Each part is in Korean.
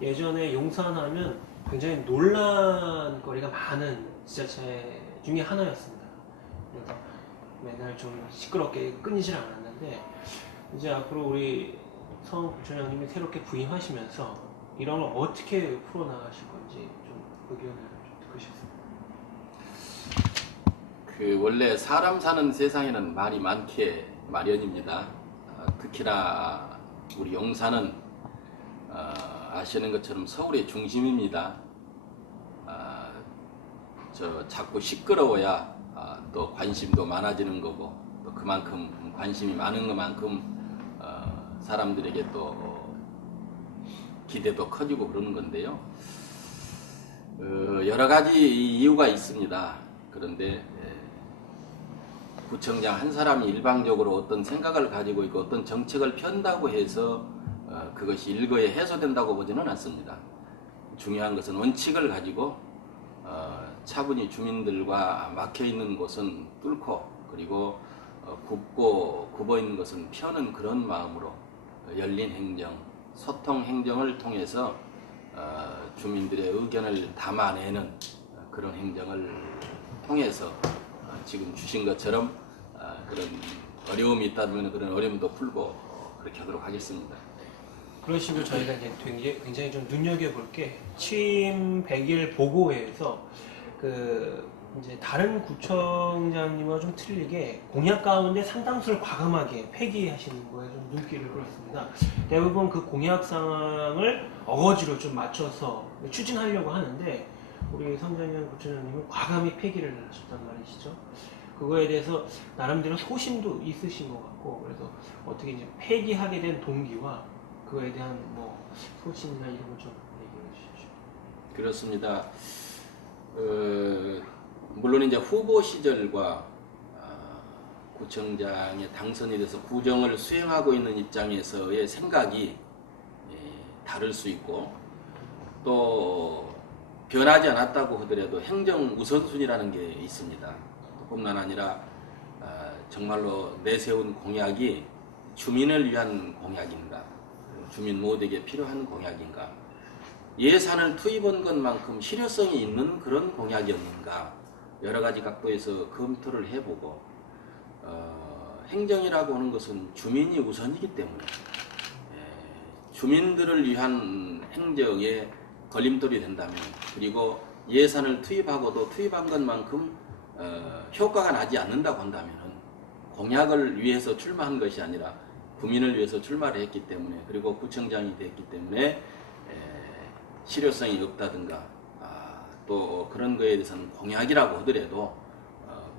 예전에 용산하면 굉장히 논란거리가 많은 지자체 중에 하나였습니다. 그래서 맨날 좀 시끄럽게 끊이질 않았는데 이제 앞으로 우리 성 부총장님이 새롭게 부임하시면서 이런 걸 어떻게 풀어나가실 건지 좀 의견을 좀 듣고 싶습니다. 원래 사람 사는 세상에는 말이 많게 마련입니다. 특히나 우리 용산은 아시는 것처럼 서울의 중심입니다. 자꾸 시끄러워야 또 관심도 많아지는 거고, 또 그만큼 관심이 많은 것만큼 사람들에게 또 기대도 커지고 그러는 건데요. 여러 가지 이유가 있습니다. 그런데 구청장 한 사람이 일방적으로 어떤 생각을 가지고 있고 어떤 정책을 편다고 해서 그것이 일거에 해소된다고 보지는 않습니다. 중요한 것은 원칙을 가지고 차분히 주민들과 막혀있는 곳은 뚫고, 그리고 굽고 굽어있는 것은 펴는 그런 마음으로 열린 행정, 소통 행정을 통해서 주민들의 의견을 담아내는 그런 행정을 통해서 지금 주신 것처럼 그런 어려움이 있다면 그런 어려움도 풀고 그렇게 하도록 하겠습니다. 그런 식으로 저희가 이제 굉장히 좀 눈여겨볼 게 취임 100일 보고회에서 이제 다른 구청장님과 좀 틀리게 공약 가운데 상당수를 과감하게 폐기하시는 거에 좀 눈길을 끌었습니다. 대부분 그 공약 상황을 어거지로 좀 맞춰서 추진하려고 하는데 우리 성장현 구청장님은 과감히 폐기를 하셨단 말이시죠. 그거에 대해서 나름대로 소신도 있으신 것 같고, 그래서 어떻게 이제 폐기하게 된 동기와 그거에 대한 뭐 소신이나 이런 걸 좀 얘기해 주십시오. 그렇습니다. 물론 이제 후보 시절과 구청장에 당선이 돼서 구정을 수행하고 있는 입장에서의 생각이 다를 수 있고, 또 변하지 않았다고 하더라도 행정 우선순위라는 게 있습니다. 뿐만 아니라 정말로 내세운 공약이 주민을 위한 공약인가, 주민 모두에게 필요한 공약인가, 예산을 투입한 것만큼 실효성이 있는 그런 공약이었는가, 여러 가지 각도에서 검토를 해보고, 행정이라고 하는 것은 주민이 우선이기 때문에 주민들을 위한 행정에 걸림돌이 된다면, 그리고 예산을 투입하고도 투입한 것만큼 효과가 나지 않는다고 한다면 공약을 위해서 출마한 것이 아니라 국민을 위해서 출마를 했기 때문에, 그리고 구청장이 됐기 때문에 실효성이 없다든가 또 그런 거에 대해서는 공약이라고 하더라도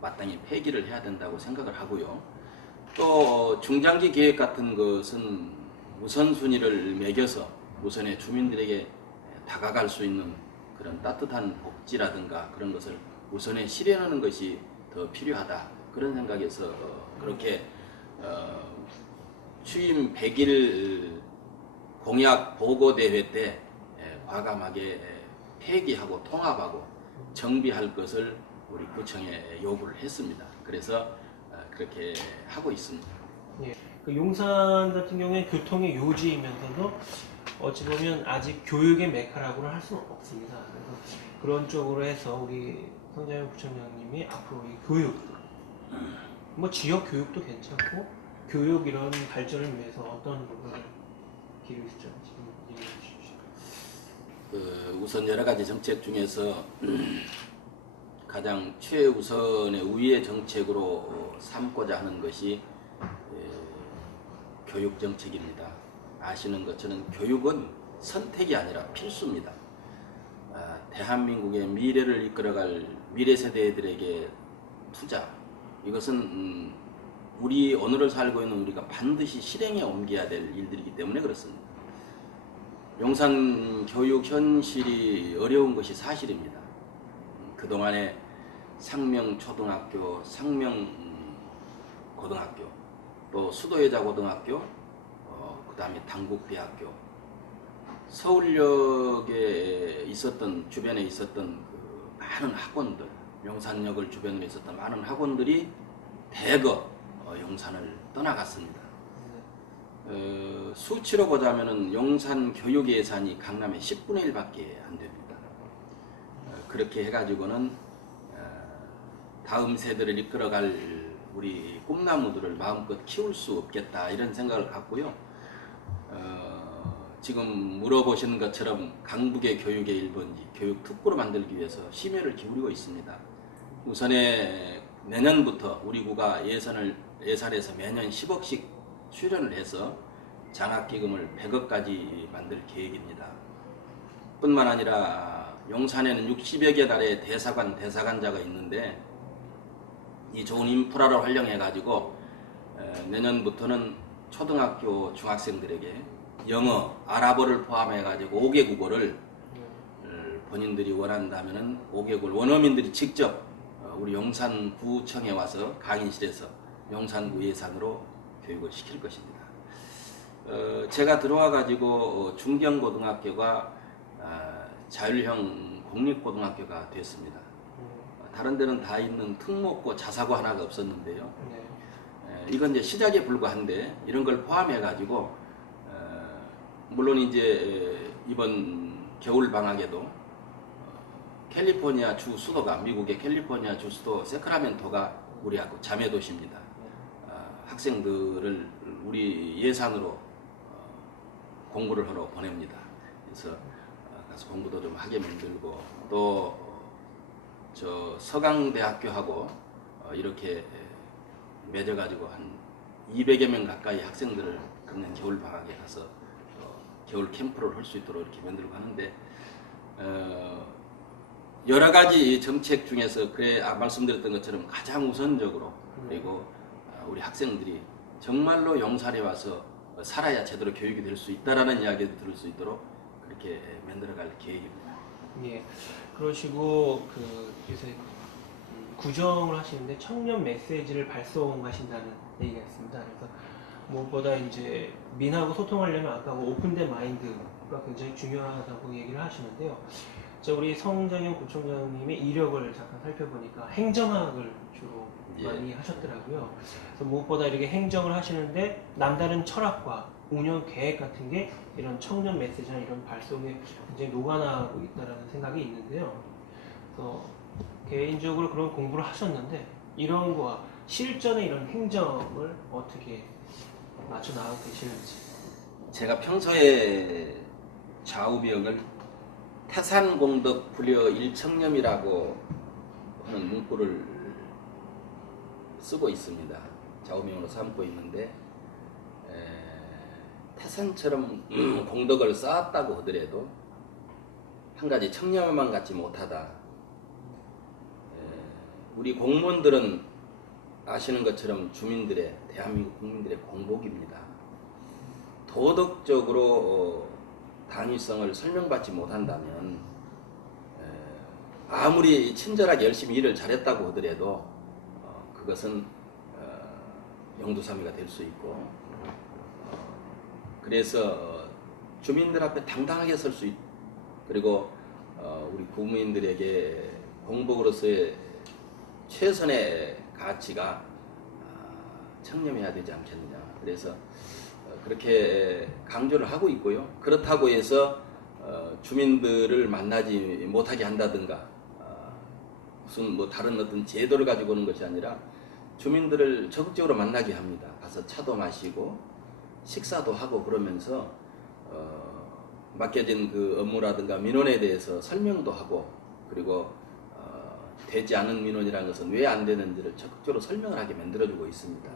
마땅히 폐기를 해야 된다고 생각을 하고요. 또 중장기 계획 같은 것은 우선순위를 매겨서 우선에 주민들에게 다가갈 수 있는 그런 따뜻한 복지라든가 그런 것을 우선에 실현하는 것이 더 필요하다, 그런 생각에서 그렇게 취임 100일 공약 보고대회 때 과감하게 폐기하고 통합하고 정비할 것을 우리 구청에 요구를 했습니다. 그래서 그렇게 하고 있습니다. 예, 그 용산 같은 경우에 교통의 요지이면서도 어찌 보면 아직 교육의 메카라고는 할 수는 없습니다. 그래서 그런 쪽으로 해서 우리 성장현 부총장님이 앞으로 이 교육, 뭐 지역 교육도 괜찮고 교육 이런 발전을 위해서 어떤 부분을 기르실지 지금 얘기해 주십시오. 우선 여러 가지 정책 중에서 가장 최우선의 우위의 정책으로 삼고자 하는 것이 교육 정책입니다. 아시는 것처럼 교육은 선택이 아니라 필수입니다. 대한민국의 미래를 이끌어갈 미래 세대들에게 투자, 이것은 우리 오늘을 살고 있는 우리가 반드시 실행에 옮겨야 될 일들이기 때문에 그렇습니다. 용산 교육 현실이 어려운 것이 사실입니다. 그동안에 상명초등학교, 상명고등학교, 또 수도여자고등학교, 그 다음에 당국대학교, 서울역에 있었던, 주변에 있었던 그 많은 학원들, 용산역을 주변으로 있었던 많은 학원들이 대거 용산을 떠나갔습니다. 수치로 보자면은 용산 교육 예산이 강남의 10분의 1밖에 안 됩니다. 그렇게 해가지고는 다음 세대를 이끌어갈 우리 꿈나무들을 마음껏 키울 수 없겠다 이런 생각을 갖고요. 지금 물어보시는 것처럼 강북의 교육의 1번지 교육 특구로 만들기 위해서 심혈을 기울이고 있습니다. 우선에 내년부터 우리 구가 예산에서 매년 10억씩 출연을 해서 장학기금을 100억까지 만들 계획입니다. 뿐만 아니라 용산에는 60여 개 나라의 대사관자가 있는데 이 좋은 인프라를 활용해 가지고 내년부터는 초등학교 중학생들에게 영어, 아랍어를 포함해 가지고 5개 국어를 본인들이 원한다면은 5개 국어를 원어민들이 직접 우리 용산구청에 와서 강의실에서 용산구 예산으로 교육을 시킬 것입니다. 제가 들어와 가지고 중경고등학교가 자율형 공립고등학교가 됐습니다. 다른 데는 다 있는 특목고 자사고 하나가 없었는데요. 이건 이제 시작에 불과한데 이런 걸 포함해 가지고 물론 이제 이번 겨울 방학에도 캘리포니아 주 수도가 미국의 캘리포니아 주 수도 세크라멘토가 우리 학교 자매 도시입니다. 학생들을 우리 예산으로 공부를 하러 보냅니다. 그래서 가서 공부도 좀 하게 만들고 또 저 서강대학교하고 이렇게 맺어가지고 한 200여 명 가까이 학생들을 금년 겨울 방학에 가서 겨울 캠프를 할 수 있도록 이렇게 만들고 하는데 여러 가지 정책 중에서 말씀드렸던 것처럼 가장 우선적으로 그리고 우리 학생들이 정말로 용산에 와서 살아야 제대로 교육이 될 수 있다라는 이야기를 들을 수 있도록 그렇게 만들어갈 계획입니다. 예. 그러시고 요새 구정을 하시는데 청년 메시지를 발송하신다는 얘기가 있습니다. 그래서 무엇보다 이제 민하고 소통하려면 아까 오픈된 마인드가 굉장히 중요하다고 얘기를 하시는데요. 우리 성장현 구청장님의 이력을 잠깐 살펴보니까 행정학을 주로 많이 하셨더라고요. 그래서 무엇보다 이렇게 행정을 하시는데 남다른 철학과 운영 계획 같은 게 이런 청년 메시지나 이런 발송에 굉장히 녹아나고 있다는 생각이 있는데요. 그래서 개인적으로 그런 공부를 하셨는데 이런 거와 실전의 이런 행정을 어떻게 맞춰 나가고 계시는지. 제가 평소에 좌우명을 태산공덕 불여 일청렴이라고 하는 문구를 쓰고 있습니다. 좌우명으로 삼고 있는데 태산처럼 공덕을 쌓았다고 하더라도 한 가지 청렴만 갖지 못하다. 우리 공무원들은 아시는 것처럼 대한민국 국민들의 공복입니다. 도덕적으로 당위성을 설명받지 못한다면 아무리 친절하게 열심히 일을 잘했다고 하더라도 그것은 영두사미가 될 수 있고 그래서 주민들 앞에 당당하게 설 수 있고 그리고 우리 국민들에게 공복으로서의 최선의 가치가 청렴해야 되지 않겠느냐. 그래서 그렇게 강조를 하고 있고요. 그렇다고 해서 주민들을 만나지 못하게 한다든가 무슨 뭐 다른 어떤 제도를 가지고 오는 것이 아니라 주민들을 적극적으로 만나게 합니다. 가서 차도 마시고 식사도 하고 그러면서 맡겨진 그 업무라든가 민원에 대해서 설명도 하고 그리고 되지 않은 민원이라는 것은 왜 안 되는지를 적극적으로 설명을 하게 만들어주고 있습니다.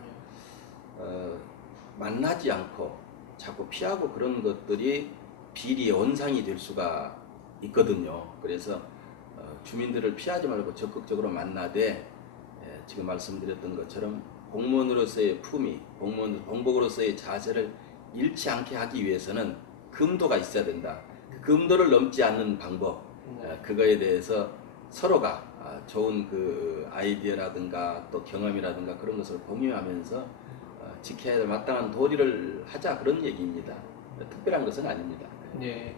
만나지 않고 자꾸 피하고 그런 것들이 비리의 원상이 될 수가 있거든요. 그래서 주민들을 피하지 말고 적극적으로 만나되 지금 말씀드렸던 것처럼 공무원으로서의 품위, 공복으로서의 자세를 잃지 않게 하기 위해서는 금도가 있어야 된다. 그 금도를 넘지 않는 방법, 그거에 대해서 서로가 좋은 그 아이디어라든가 또 경험이라든가 그런 것을 공유하면서 지켜야 될 마땅한 도리를 하자 그런 얘기입니다. 특별한 것은 아닙니다. 네.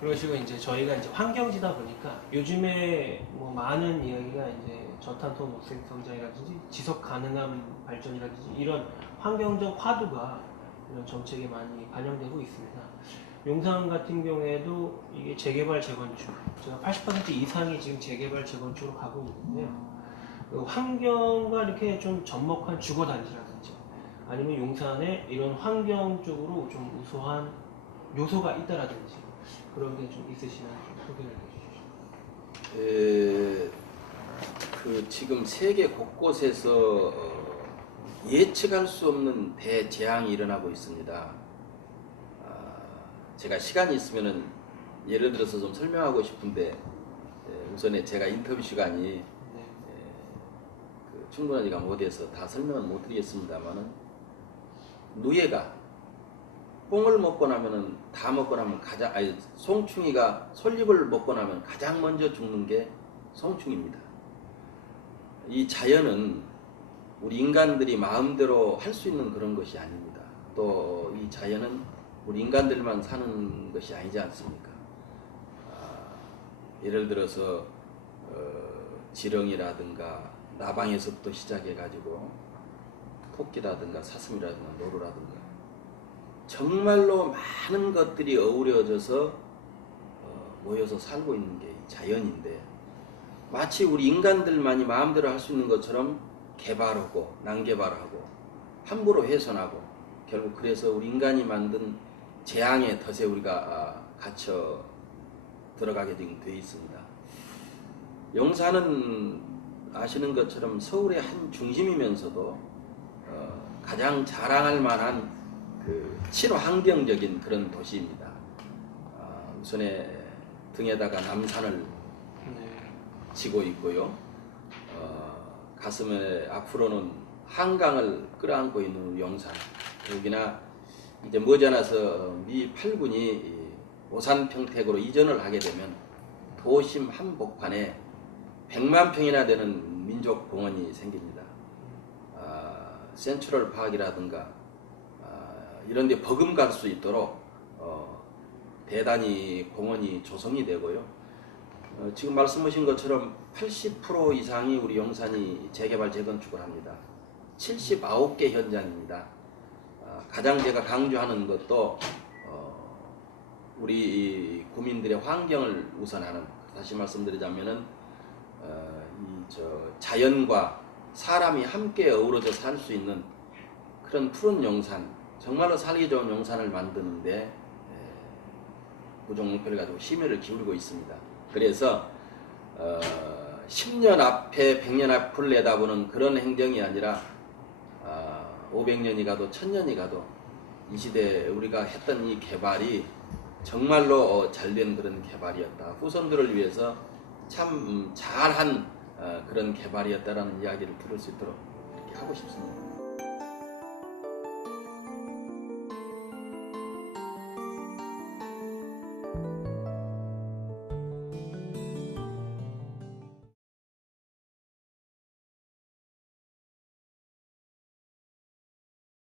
그러시고 이제 저희가 이제 환경지다 보니까 요즘에 뭐 많은 이야기가 이제 저탄소 녹색 성장이라든지 지속 가능한 발전이라든지 이런 환경적 화두가 이런 정책이 많이 반영되고 있습니다. 용산 같은 경우에도 이게 재개발 재건축, 제가 80% 이상이 지금 재개발 재건축으로 가고 있는데요. 그 환경과 이렇게 좀 접목한 주거단지라든지 아니면 용산에 이런 환경 쪽으로 좀 우수한 요소가 있다라든지 그런 게 좀 있으시면 좀 소개를 해주시죠. 그 지금 세계 곳곳에서 예측할 수 없는 대재앙이 일어나고 있습니다. 제가 시간이 있으면은 예를 들어서 좀 설명하고 싶은데 우선에 제가 인터뷰 시간이 네. 충분하지가 못해서 다 설명은 못 드리겠습니다만은 누에가 뽕을 먹고 나면은 다 먹고 나면 송충이가 솔잎을 먹고 나면 가장 먼저 죽는 게 송충입니다. 이 자연은 우리 인간들이 마음대로 할 수 있는 그런 것이 아닙니다. 또 이 자연은 우리 인간들만 사는 것이 아니지 않습니까? 예를 들어서 지렁이라든가 나방에서부터 시작해가지고 토끼라든가 사슴이라든가 노루라든가 정말로 많은 것들이 어우러져서 모여서 살고 있는 게 자연인데 마치 우리 인간들만이 마음대로 할 수 있는 것처럼 개발하고 난개발하고 함부로 훼손하고 결국 그래서 우리 인간이 만든 재앙의 덫에 우리가 갇혀 들어가게 되어 있습니다. 용산은 아시는 것처럼 서울의 한 중심이면서도 가장 자랑할 만한 그 친환경적인 그런 도시입니다. 우선에 등에다가 남산을 지고 있고요. 가슴에 앞으로는 한강을 끌어안고 있는 용산. 여기나 이제 머지않아서 미 8군이 오산 평택으로 이전을 하게 되면 도심 한복판에 100만 평이나 되는 민족공원이 생깁니다. 센트럴 파크라든가 이런 데 버금갈 수 있도록 대단히 공원이 조성이 되고요. 지금 말씀하신 것처럼 80% 이상이 우리 용산이 재개발 재건축을 합니다. 79개 현장입니다. 가장 제가 강조하는 것도 우리 국민들의 환경을 우선하는, 다시 말씀드리자면은 자연과 사람이 함께 어우러져 살 수 있는 그런 푸른 용산, 정말로 살기 좋은 용산을 만드는데 무종목표를 가지고 심혈을 기울이고 있습니다. 그래서 10년 앞에 100년 앞을 내다보는 그런 행정이 아니라 500년이 가도 1000년이 가도 이 시대에 우리가 했던 이 개발이 정말로 잘된 그런 개발이었다. 후손들을 위해서 참 잘한 그런 개발이었다라는 이야기를 들을 수 있도록 이렇게 하고 싶습니다.